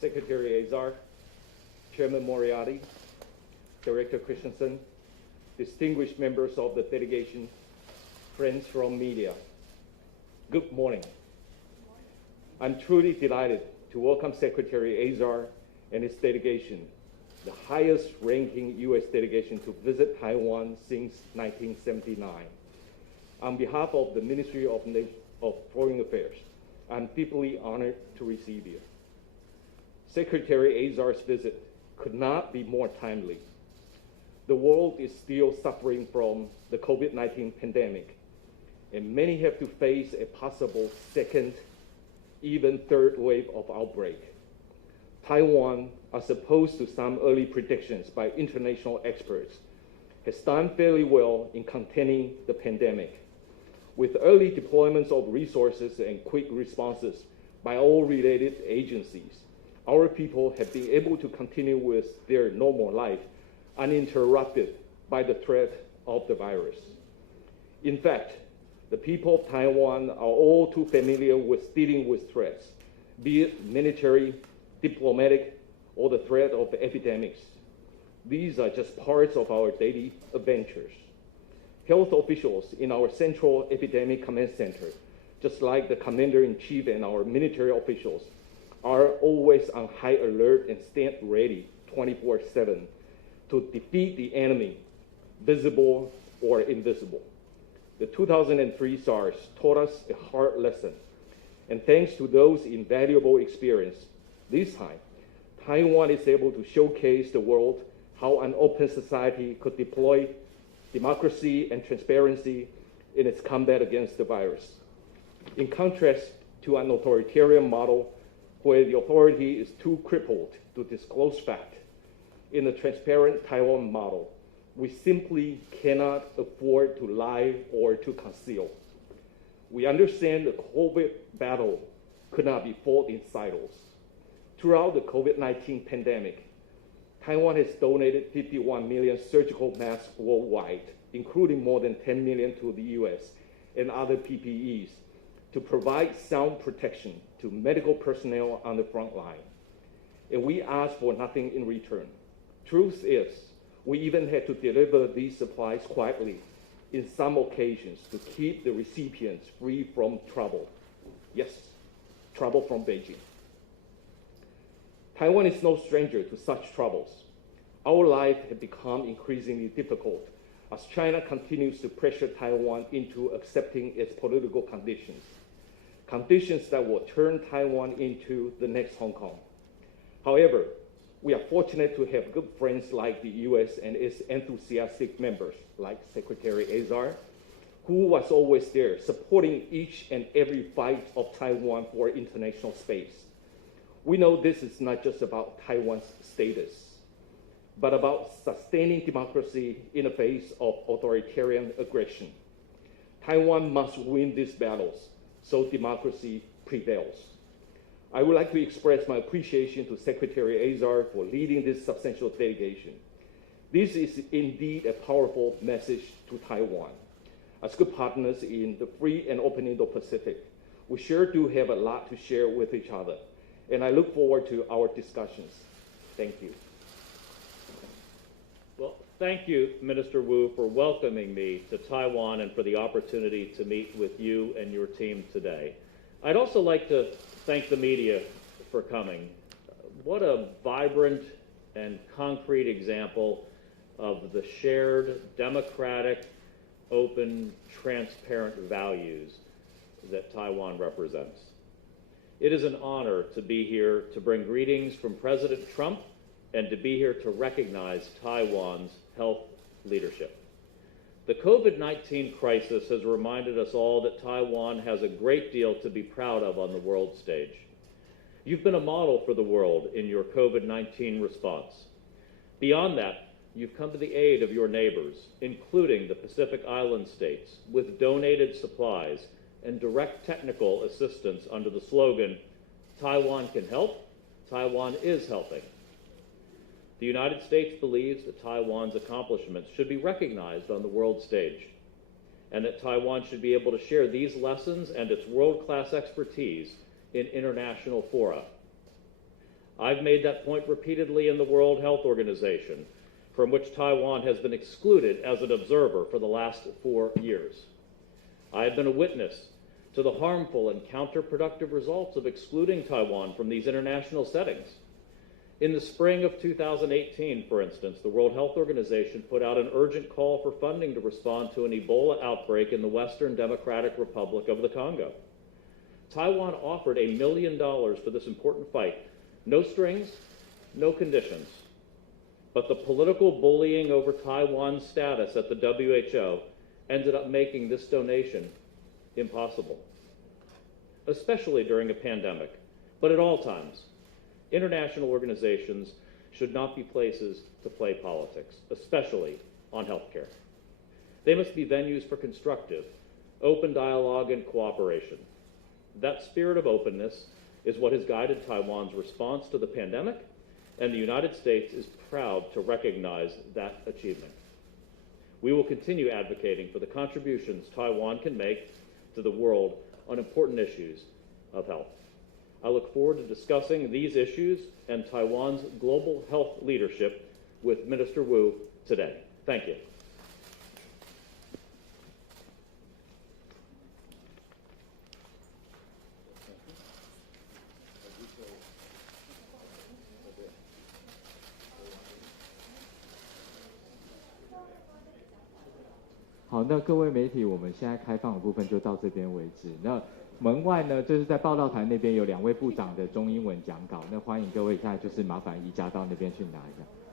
Secretary Azar, Chairman Moriarty, Director Christensen, distinguished members of the delegation, friends from media, good morning. I'm truly delighted to welcome Secretary Azar and his delegation, the highest-ranking U.S. delegation to visit Taiwan since 1979. On behalf of the Ministry of Foreign Affairs, I'm deeply honored to receive you. Secretary Azar's visit could not be more timely. The world is still suffering from the COVID-19 pandemic, and many have to face a possible second, even third wave of outbreak. Taiwan, as opposed to some early predictions by international experts, has done fairly well in containing the pandemic. With early deployments of resources and quick responses by all related agencies, our people have been able to continue with their normal life uninterrupted by the threat of the virus. In fact, the people of Taiwan are all too familiar with dealing with threats, be it military, diplomatic, or the threat of epidemics. These are just parts of our daily adventures. Health officials in our Central Epidemic Command Center, just like the Commander-in-Chief and our military officials, are always on high alert and stand ready 24/7 to defeat the enemy, visible or invisible. The 2003 SARS taught us a hard lesson, and thanks to those invaluable experience, this time, Taiwan is able to showcase the world how an open society could deploy democracy and transparency in its combat against the virus. In contrast to an authoritarian model where the authority is too crippled to disclose fact, in the transparent Taiwan model, we simply cannot afford to lie or to conceal. We understand the COVID battle could not be fought in silos. Throughout the COVID-19 pandemic, Taiwan has donated 51 million surgical masks worldwide, including more than 10 million to the US and other PPEs, to provide sound protection to medical personnel on the front line. And we ask for nothing in return. Truth is, we even had to deliver these supplies quietly in some occasions to keep the recipients free from trouble. Yes, trouble from Beijing. Taiwan is no stranger to such troubles. Our life has become increasingly difficult as China continues to pressure Taiwan into accepting its political conditions that will turn Taiwan into the next Hong Kong. However, we are fortunate to have good friends like the US and its enthusiastic members like Secretary Azar, who was always there supporting each and every fight of Taiwan for international space. We know this is not just about Taiwan's status, but about sustaining democracy in the face of authoritarian aggression. Taiwan must win these battles so democracy prevails. I would like to express my appreciation to Secretary Azar for leading this substantial delegation. This is indeed a powerful message to Taiwan. As good partners in the free and open Indo-Pacific, we sure do have a lot to share with each other, and I look forward to our discussions. Thank you. Well, thank you, Minister Wu, for welcoming me to Taiwan and for the opportunity to meet with you and your team today. I'd also like to thank the media for coming. What a vibrant and concrete example of the shared democratic, open, transparent values that Taiwan represents. It is an honor to be here to bring greetings from President Trump and to be here to recognize Taiwan's health leadership. The COVID-19 crisis has reminded us all that Taiwan has a great deal to be proud of on the world stage. You've been a model for the world in your COVID-19 response. Beyond that, you've come to the aid of your neighbors, including the Pacific Island states, with donated supplies and direct technical assistance under the slogan, Taiwan can help, Taiwan is helping. The United States believes that Taiwan's accomplishments should be recognized on the world stage, and that Taiwan should be able to share these lessons and its world-class expertise in international fora. I've made that point repeatedly in the World Health Organization, from which Taiwan has been excluded as an observer for the last 4 years. I have been a witness to the harmful and counterproductive results of excluding Taiwan from these international settings. In the spring of 2018, for instance, the World Health Organization put out an urgent call for funding to respond to an Ebola outbreak in the Western Democratic Republic of the Congo. Taiwan offered $1 million for this important fight. No strings, no conditions. But the political bullying over Taiwan's status at the WHO ended up making this donation impossible, especially during a pandemic, but at all times. International organizations should not be places to play politics, especially on healthcare. They must be venues for constructive, open dialogue and cooperation. That spirit of openness is what has guided Taiwan's response to the pandemic, and the United States is proud to recognize that achievement. We will continue advocating for the contributions Taiwan can make to the world on important issues of health. I look forward to discussing these issues and Taiwan's global health leadership with Minister Wu today. Thank you. 好，那各位媒体，我们现在开放的部分就到这边为止。那门外呢，就是在报道台那边有2位部长的中英文讲稿，那欢迎各位现在就是麻烦移驾到那边去拿一下。